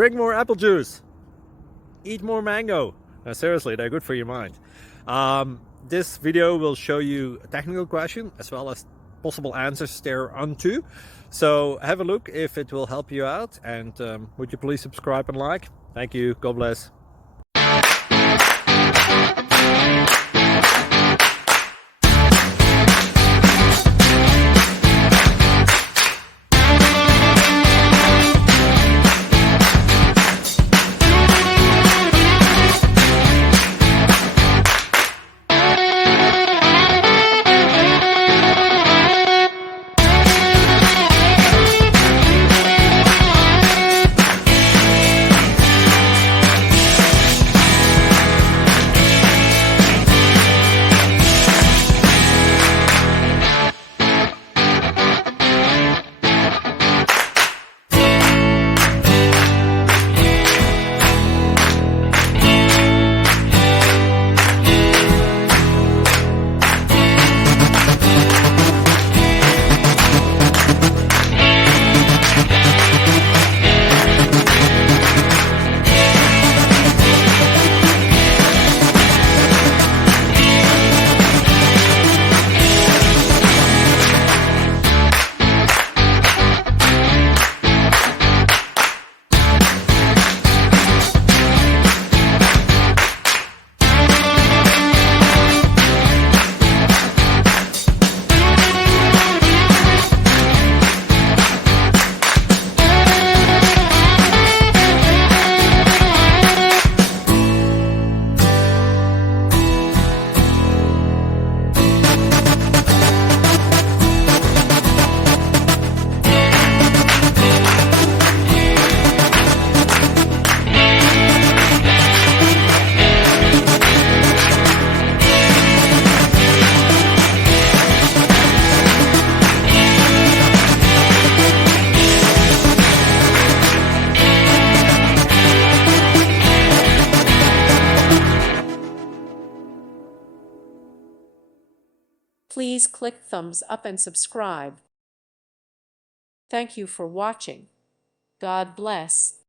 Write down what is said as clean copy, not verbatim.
Drink more apple juice. Eat more mango. Seriously, they're good for your mind. This video will show you a technical question as well as possible answers thereunto. So have a look if it will help you out, and would you please subscribe and like? Thank you. God bless. Please click thumbs up and subscribe. Thank you for watching. God bless.